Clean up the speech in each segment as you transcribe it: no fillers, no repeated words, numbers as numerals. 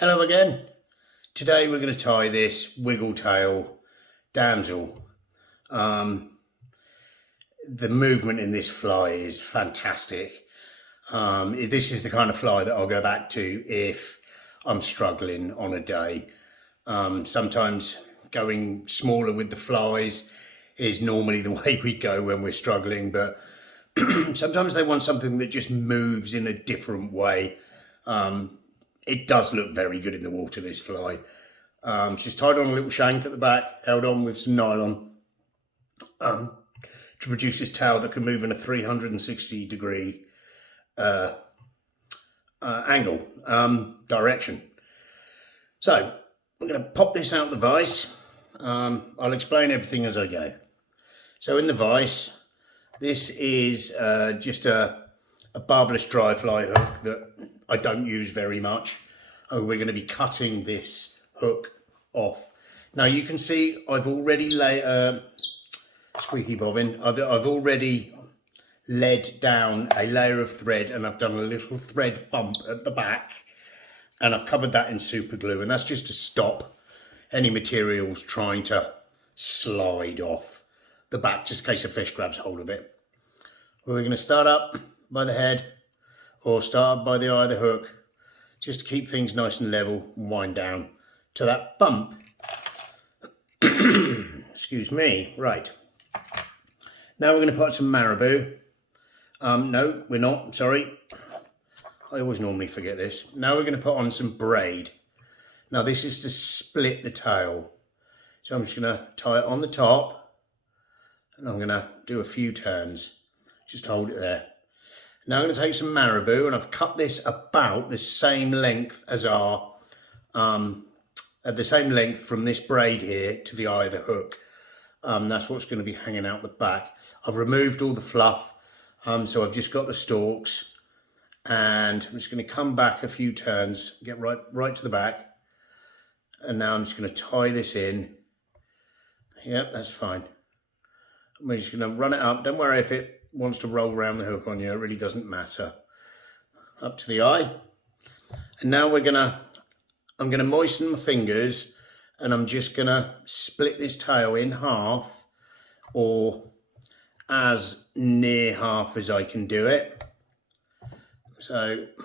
Hello again. Today we're going to tie this wiggle tail damsel. The movement in this fly is fantastic. This is the kind of fly that I'll go back to if I'm struggling on a day. Sometimes going smaller with the flies is normally the way we go when we're struggling, but sometimes they want something that just moves in a different way. It does look very good in the water, this fly. She's tied on a little shank at the back, held on with some nylon to produce this tail that can move in a 360-degree angle, direction. So I'm going to pop this out the vise. I'll explain everything as I go. So in the vise, this is just a barbless dry fly hook that I don't use very much. We're going to be cutting this hook off. Now you can see I've already squeaky bobbin. I've already laid down a layer of thread, and I've done a little thread bump at the back, and I've covered that in super glue, and that's just to stop any materials trying to slide off the back, just in case a fish grabs hold of it. We're going to start up by the head, or start by the eye of the hook, just to keep things nice and level, and wind down to that bump. Excuse me. Right. Now we're going to put some marabou. No, we're not. Sorry. I always normally forget this. Now we're going to put on some braid. Now this is to split the tail. So I'm just going to tie it on the top, and I'm going to do a few turns. Just hold it there. Now I'm going to take some marabou, and I've cut this about the same length as our, at the same length from this braid here to the eye of the hook. That's what's going to be hanging out the back. I've removed all the fluff, so I've just got the stalks, and I'm just going to come back a few turns, get right to the back, and now I'm just going to tie this in. Yep, that's fine. I'm just going to run it up. Don't worry if it wants to roll around the hook on you, it really doesn't matter. Up to the eye. And now I'm gonna moisten my fingers, and I'm just gonna split this tail in half, or as near half as I can do it. So it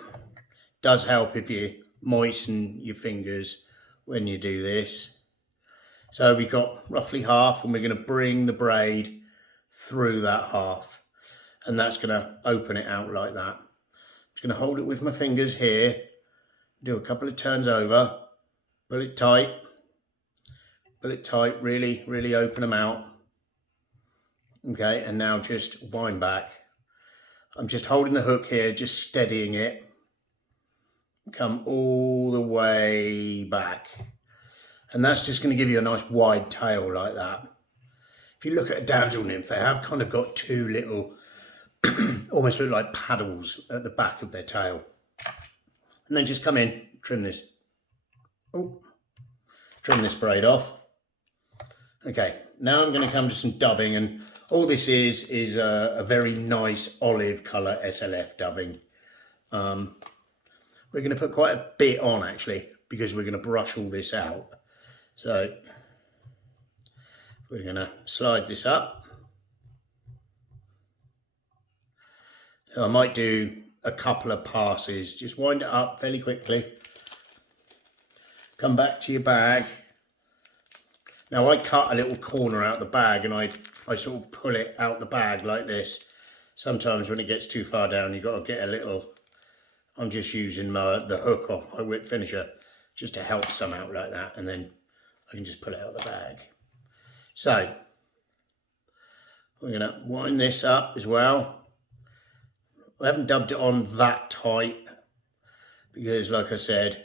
does help if you moisten your fingers when you do this. So we've got roughly half, and we're gonna bring the braid through that half. And that's going to open it out like that. I'm just going to hold it with my fingers here, do a couple of turns over, pull it tight, really, really open them out. Okay, and now just wind back. I'm just holding the hook here, just steadying it. Come all the way back. And that's just going to give you a nice wide tail like that. If you look at a damsel nymph, they have kind of got two little almost look like paddles at the back of their tail. And then just come in, trim this braid off. Okay, now I'm going to come to some dubbing, and all this is a very nice olive colour SLF dubbing. We're going to put quite a bit on actually, because we're going to brush all this out. So we're going to slide this up. So I might do a couple of passes, just wind it up fairly quickly. Come back to your bag. Now I cut a little corner out the bag, and I sort of pull it out the bag like this. Sometimes when it gets too far down, you've got to get a little, I'm just using the hook off my whip finisher just to help some out like that, and then I can just pull it out the bag. So we're going to wind this up as well. I haven't dubbed it on that tight because, like I said,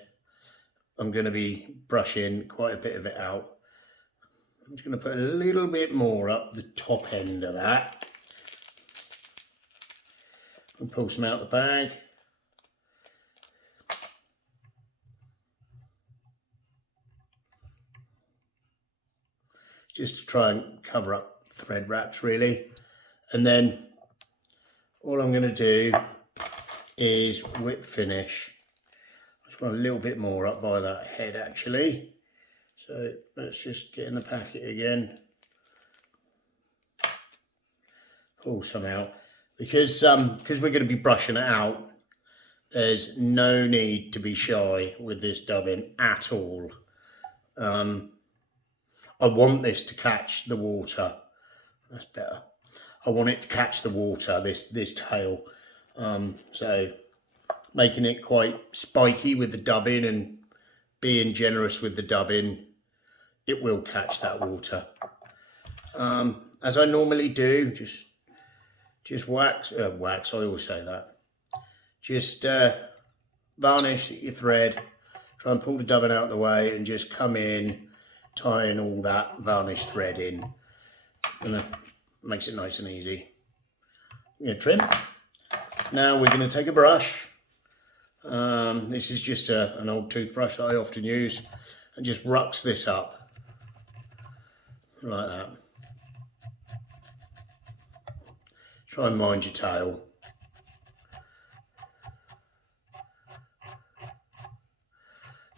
I'm going to be brushing quite a bit of it out. I'm just going to put a little bit more up the top end of that and pull some out the bag. Just to try and cover up thread wraps really. And then all I'm going to do is whip finish. Just want a little bit more up by that head actually. So let's just get in the packet again. Pull some out. Because we're going to be brushing it out, there's no need to be shy with this dubbing at all. I want this to catch the water. That's better. I want it to catch the water, this tail. So making it quite spiky with the dubbing and being generous with the dubbing, it will catch that water. As I normally do, just wax, I always say that. Just varnish your thread, try and pull the dubbing out of the way and just come in, tying all that varnished thread in. And that makes it nice and easy. Trim. Now we're going to take a brush. This is just an old toothbrush that I often use, and just rucks this up like that. Try and mind your tail.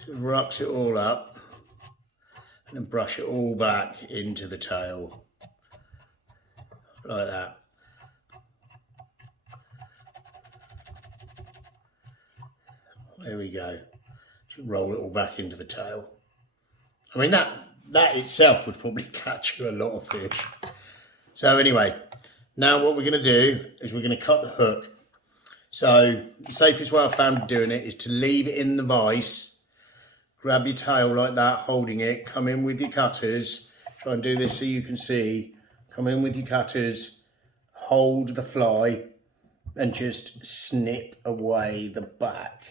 Just rucks it all up and then brush it all back into the tail like that. There we go. Just roll it all back into the tail. I mean, that itself would probably catch you a lot of fish. So anyway, now what we're going to do is we're going to cut the hook. So the safest way I've found doing it is to leave it in the vise. Grab your tail like that, holding it. Come in with your cutters. Try and do this so you can see. Come in with your cutters. Hold the fly and just snip away the back.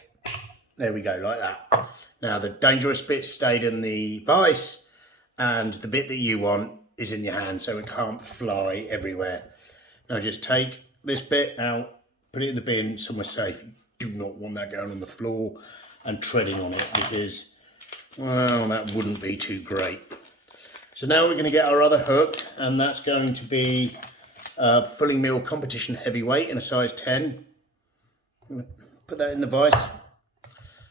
There we go, like that. Now the dangerous bit stayed in the vise and the bit that you want is in your hand so it can't fly everywhere. Now just take this bit out, put it in the bin somewhere safe. You do not want that going on the floor and treading on it because, well, that wouldn't be too great. So now we're going to get our other hook, and that's going to be a fully meal competition heavyweight in a size 10. Put that in the vise,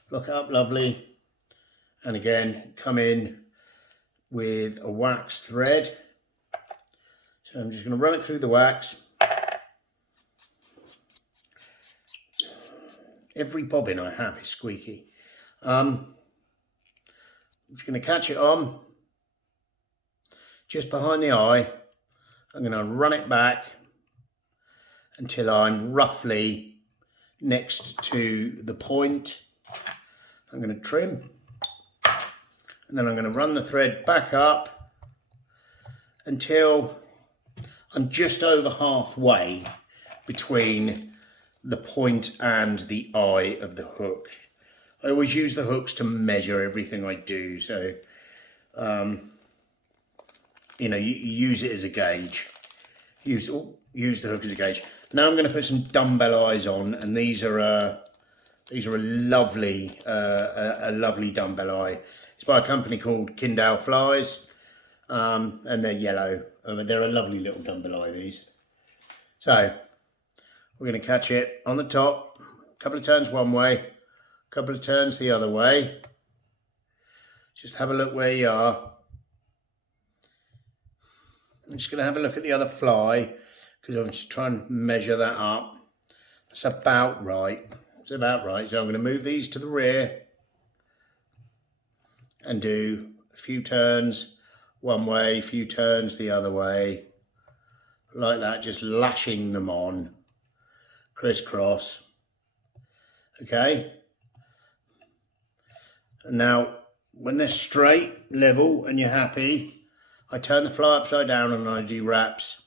lock it up lovely, and again come in with a wax thread. So I'm just going to run it through the wax. Every bobbin I have is squeaky. I'm just going to catch it on just behind the eye. I'm going to run it back until I'm roughly next to the point. I'm going to trim, and then I'm going to run the thread back up until I'm just over halfway between the point and the eye of the hook. I always use the hooks to measure everything I do, so you use it as a gauge. Use the hook as a gauge. Now I'm going to put some dumbbell eyes on, and these are a lovely dumbbell eye. It's by a company called Kindale Flies, and they're yellow. They're a lovely little dumbbell eye, these. So we're going to catch it on the top, a couple of turns one way, a couple of turns the other way. Just have a look where you are. I'm just going to have a look at the other fly because I'm just trying to measure that up. That's about right. It's about right. So I'm going to move these to the rear and do a few turns one way, a few turns the other way, like that, just lashing them on, crisscross. Okay. And now, when they're straight, level, and you're happy, I turn the fly upside down and I do wraps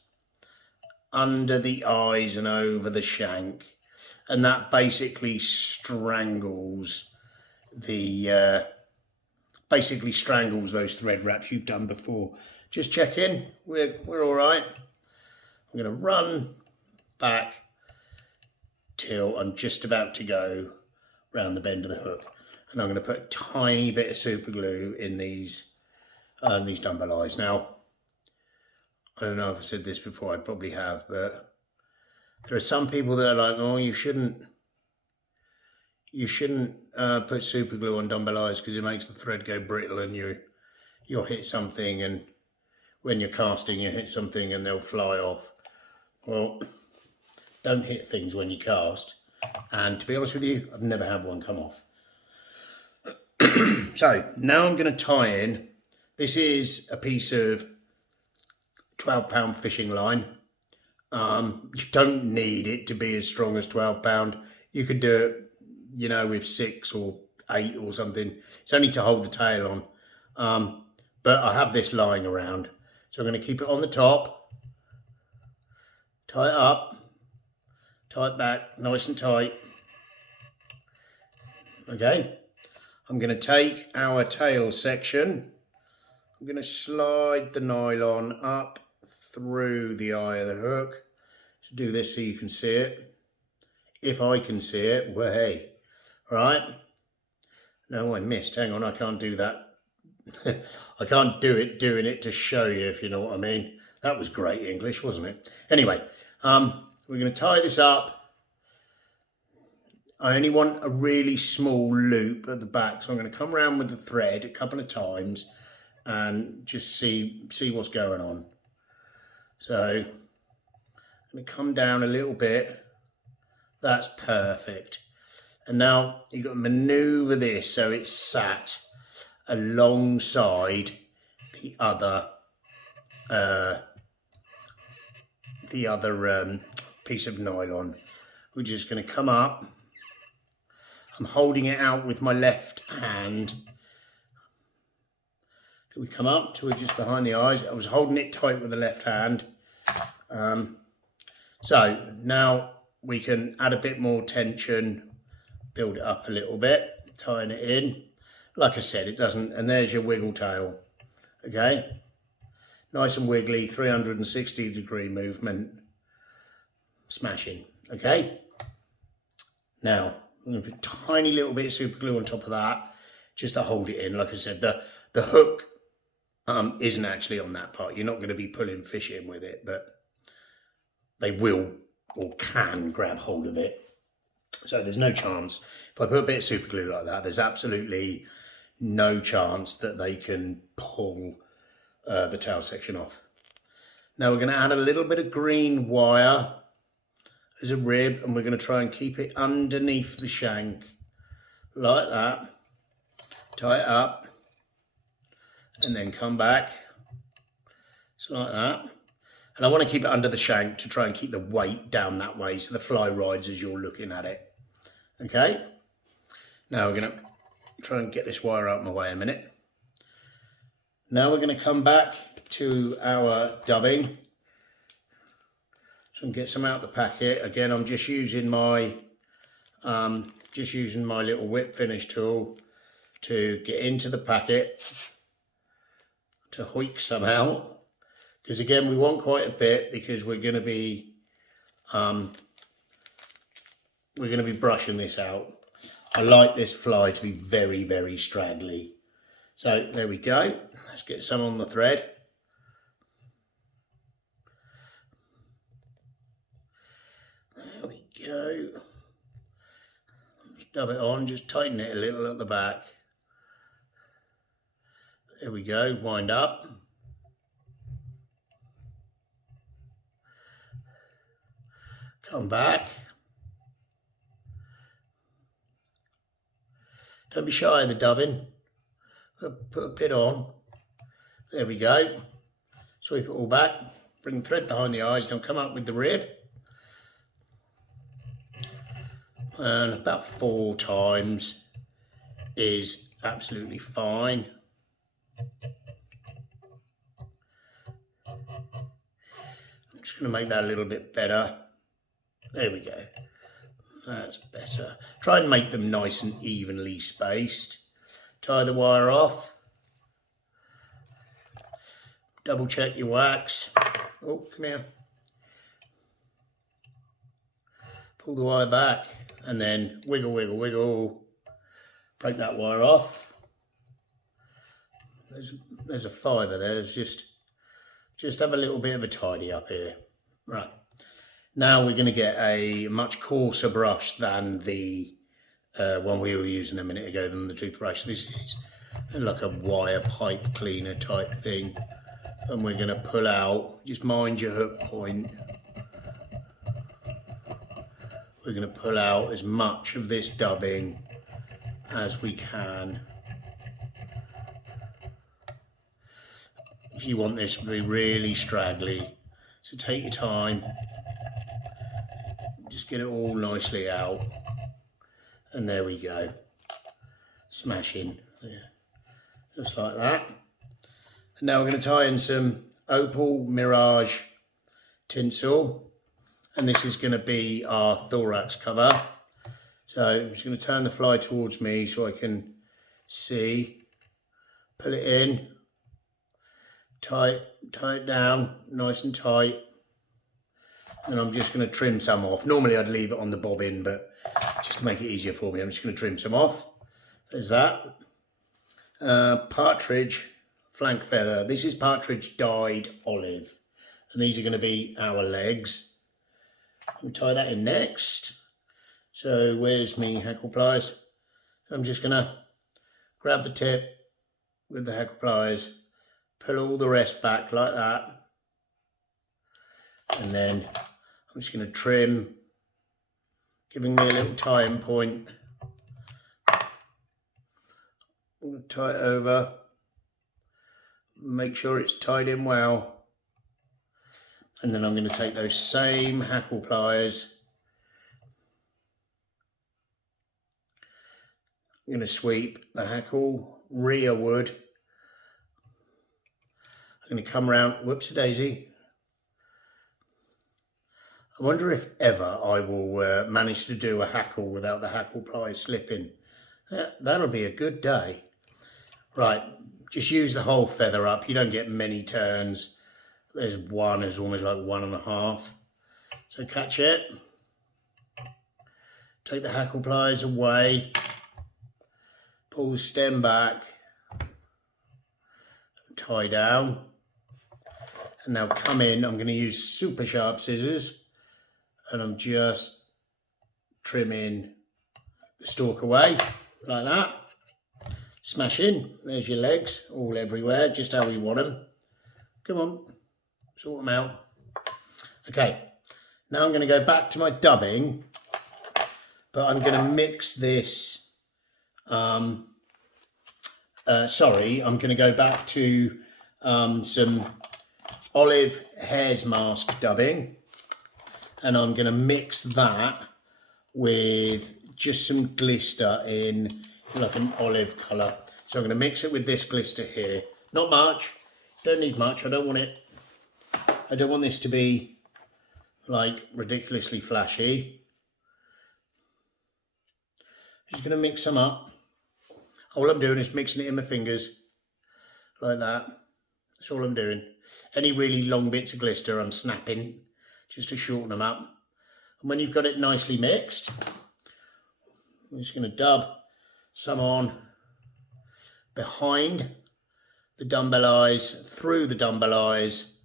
under the eyes and over the shank, and that basically strangles the those thread wraps you've done before. Just check in, we're all right. I'm going to run back till I'm just about to go round the bend of the hook, and I'm going to put a tiny bit of super glue in these dumbbell eyes. Now, I don't know if I said this before, I probably have, but there are some people that are like, oh, you shouldn't you shouldn't put super glue on dumbbell eyes because it makes the thread go brittle and you'll hit something, and when you're casting you hit something and they'll fly off. Well, don't hit things when you cast, and to be honest with you, I've never had one come off. So now I'm going to tie in, this is a piece of 12-pound fishing line. You don't need it to be as strong as 12-pound. You could do it, you know, with 6 or 8 or something. It's only to hold the tail on. But I have this lying around, so I'm going to keep it on the top, tie it up, tie it back nice and tight. Okay, I'm going to take our tail section, I'm going to slide the nylon up through the eye of the hook. So do this so you can see it. If I can see it, well, hey, right? No, I missed. Hang on, I can't do that. I can't do it doing it to show you, if you know what I mean. That was great English, wasn't it? Anyway, we're going to tie this up. I only want a really small loop at the back, so I'm going to come around with the thread a couple of times and just see what's going on. So I'm going to come down a little bit. That's perfect. And now you've got to maneuver this so it's sat alongside the other piece of nylon. We're just going to come up. I'm holding it out with my left hand. Do we come up till we're just behind the eyes? I was holding it tight with the left hand. So now we can add a bit more tension, build it up a little bit, tying it in. Like I said, it doesn't, and there's your wiggle tail, okay? Nice and wiggly, 360-degree movement, smashing, okay? Now, I'm going to put a tiny little bit of super glue on top of that, just to hold it in. Like I said, the hook isn't actually on that part. You're not going to be pulling fish in with it, but they will or can grab hold of it. So there's no chance. If I put a bit of super glue like that, there's absolutely no chance that they can pull the tail section off. Now we're going to add a little bit of green wire as a rib, and we're going to try and keep it underneath the shank like that. Tie it up and then come back, so like that. And I want to keep it under the shank to try and keep the weight down that way so the fly rides as you're looking at it. Okay, now we're going to try and get this wire out of my way a minute. Now we're going to come back to our dubbing. So get some out of the packet. Again, I'm just using my little whip finish tool to get into the packet to hoik some out. Because again, we want quite a bit because we're going to be brushing this out. I like this fly to be very, very straggly. So there we go. Let's get some on the thread. There we go. Just dub it on, just tighten it a little at the back. There we go, wind up. Come back. Don't be shy of the dubbing. Put a bit on. There we go. Sweep it all back. Bring the thread behind the eyes. Now come up with the rib. And about 4 times is absolutely fine. I'm just going to make that a little bit better. There we go. That's better. Try and make them nice and evenly spaced. Tie the wire off. Double check your wax. Oh, come here. Pull the wire back and then wiggle, wiggle, wiggle. Break that wire off. There's a fibre there. There's just have a little bit of a tidy up here. Right. Now we're going to get a much coarser brush than the one we were using a minute ago than the toothbrush. This is like a wire pipe cleaner type thing. And we're going to pull out, just mind your hook point. We're going to pull out as much of this dubbing as we can. You want this to be really straggly, so take your time. Just get it all nicely out. And there we go. Smashing. Yeah. Just like that. And now we're going to tie in some Opal Mirage tinsel. And this is going to be our thorax cover. So I'm just going to turn the fly towards me so I can see. Pull it in. Tie it down nice and tight. And I'm just going to trim some off. Normally I'd leave it on the bobbin, but just to make it easier for me, I'm just going to trim some off. There's that. Partridge flank feather. This is partridge dyed olive. And these are going to be our legs. I'll tie that in next. So where's me hackle pliers? I'm just going to grab the tip with the hackle pliers, pull all the rest back like that. And then I'm just going to trim, giving me a little tying point. I'm going to tie it over, make sure it's tied in well. And then I'm going to take those same hackle pliers. I'm going to sweep the hackle rearward. I'm going to come round, whoops-a-daisy. I wonder if ever I will manage to do a hackle without the hackle pliers slipping. That'll be a good day. Right, just use the whole feather up. You don't get many turns. There's one, it's almost like 1.5. So catch it. Take the hackle pliers away. Pull the stem back. Tie down. And now come in. I'm going to use super sharp scissors. And I'm just trimming the stalk away, like that. Smash in. There's your legs, all everywhere, just how we want them. Come on, sort them out. Okay, now I'm going to go back to my dubbing, but I'm going to mix this. I'm going to go back to some olive hare's mask dubbing. And I'm going to mix that with just some glister in like an olive colour. So I'm going to mix it with this glister here. Not much. Don't need much. I don't want this to be like ridiculously flashy. Just going to mix them up. All I'm doing is mixing it in my fingers like that. That's all I'm doing. Any really long bits of glister I'm snapping just to shorten them up. And when you've got it nicely mixed, I'm just going to dub some on behind the dumbbell eyes, through the dumbbell eyes,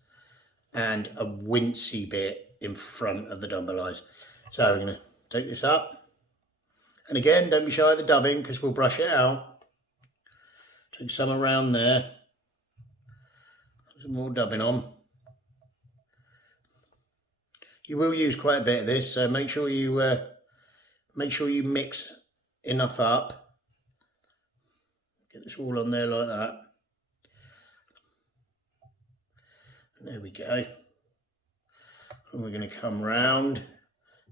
and a wincy bit in front of the dumbbell eyes. So we're going to take this up. And again, don't be shy of the dubbing because we'll brush it out. Take some around there. Put some more dubbing on. You will use quite a bit of this, so make sure you mix enough up. Get this all on there like that. And there we go. And we're going to come round,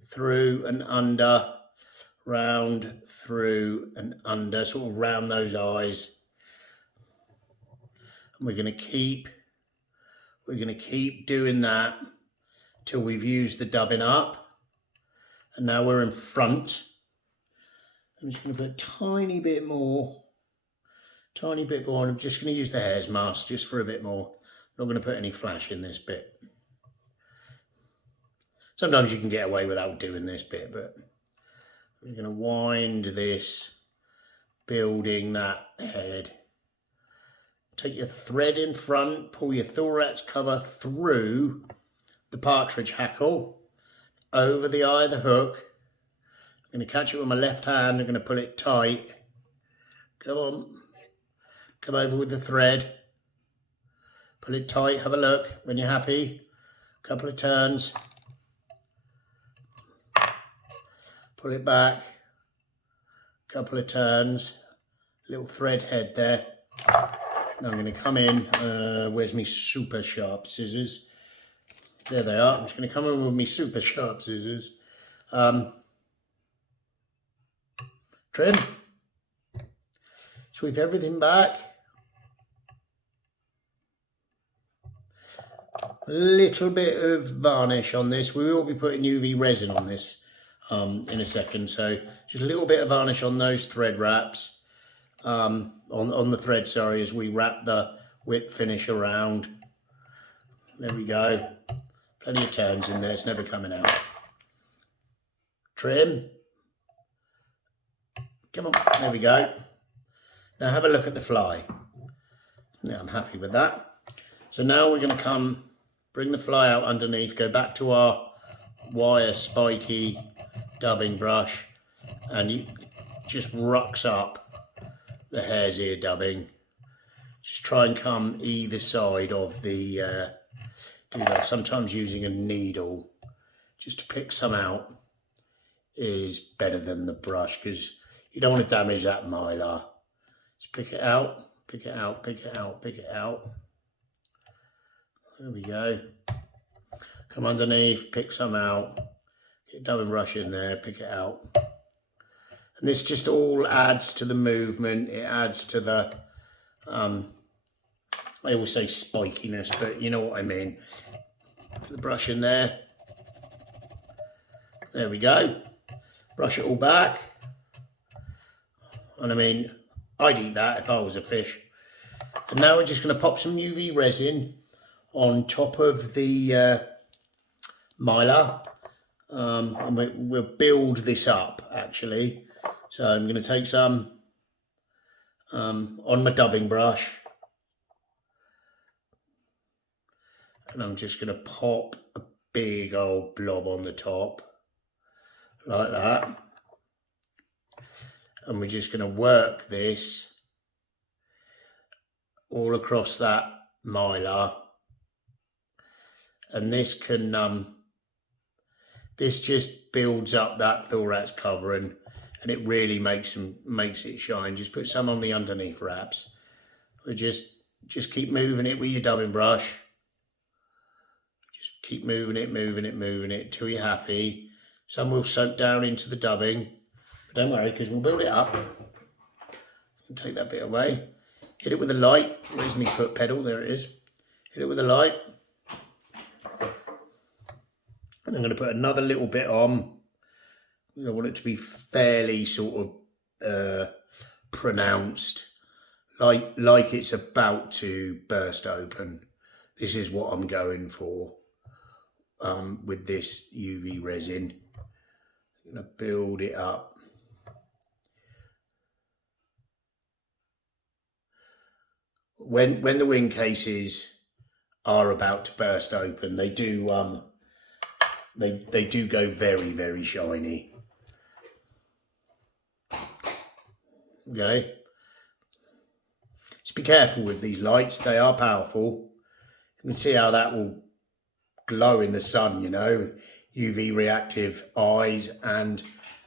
through and under, round, through and under, sort of round those eyes. And we're going to keep doing that till we've used the dubbing up. And now we're in front. I'm just going to put a tiny bit more, and I'm just going to use the hare's mask just for a bit more. I'm not going to put any flash in this bit. Sometimes you can get away without doing this bit, but we're going to wind this, building that head. Take your thread in front, pull your thorax cover through the partridge hackle, over the eye of the hook. I'm going to catch it with my left hand. I'm going to pull it tight. Come on. Come over with the thread. Pull it tight. Have a look when you're happy. Couple of turns. Pull it back. Couple of turns. Little thread head there. Now I'm going to come in. Where's my super sharp scissors? There they are. I'm just going to come in with my super sharp scissors. Trim. Sweep everything back. A little bit of varnish on this. We will be putting UV resin on this in a second. So just a little bit of varnish on those thread wraps. On the thread, sorry, as we wrap the whip finish around. There we go. Plenty of turns in there. It's never coming out. Trim. Come on. There we go. Now have a look at the fly. Now I'm happy with that. So now we're going to bring the fly out underneath, go back to our wire spiky dubbing brush, and it just rucks up the hare's ear dubbing. Just try and come either side of the, do that. Sometimes using a needle just to pick some out is better than the brush, because you don't want to damage that mylar. Just pick it out, pick it out, pick it out, pick it out. There we go. Come underneath, pick some out. Get a dubbing brush in there, pick it out. And this just all adds to the movement. It adds to the, I always say spikiness, but you know what I mean. Put the brush in there. There we go. Brush it all back. And I mean, I'd eat that if I was a fish. And now we're just going to pop some UV resin on top of the mylar, and we'll build this up actually. So I'm going to take some on my dubbing brush, and I'm just going to pop a big old blob on the top like that, and we're just going to work this all across that mylar. And this can, this just builds up that thorax covering, and it really makes it shine. Just put some on the underneath wraps. We just keep moving it with your dubbing brush. Just keep moving it until you're happy. Some will soak down into the dubbing, but don't worry, because we'll build it up. And take that bit away. Hit it with a light. Where's my foot pedal? There it is. Hit it with a light. And I'm going to put another little bit on. I want it to be fairly sort of pronounced, like it's about to burst open. This is what I'm going for with this UV resin. I'm going to build it up. When the wing cases are about to burst open, they do they do go very, very shiny. Okay. Just be careful with these lights. They are powerful. You can see how that will glow in the sun, you know, UV reactive eyes and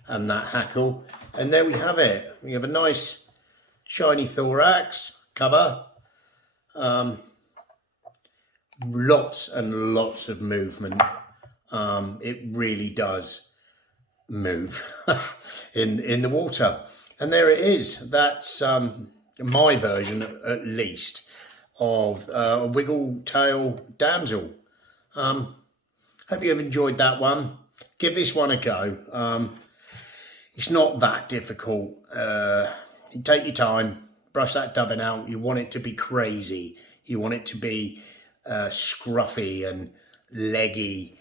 that hackle. And there we have it. We have a nice shiny thorax cover. Lots and lots of movement. It really does move in the water. And there it is. That's my version, at least, of a wiggle tail damsel. Hope you have enjoyed that one. Give this one a go. It's not that difficult. You take your time, brush that dubbing out. You want it to be crazy. You want it to be scruffy and leggy.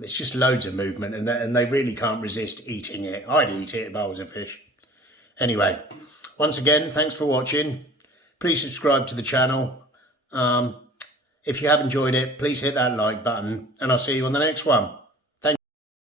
It's just loads of movement, and they really can't resist eating it. I'd eat it if I was a fish. Anyway, once again, thanks for watching. Please subscribe to the channel. If you have enjoyed it, please hit that like button, and I'll see you on the next one.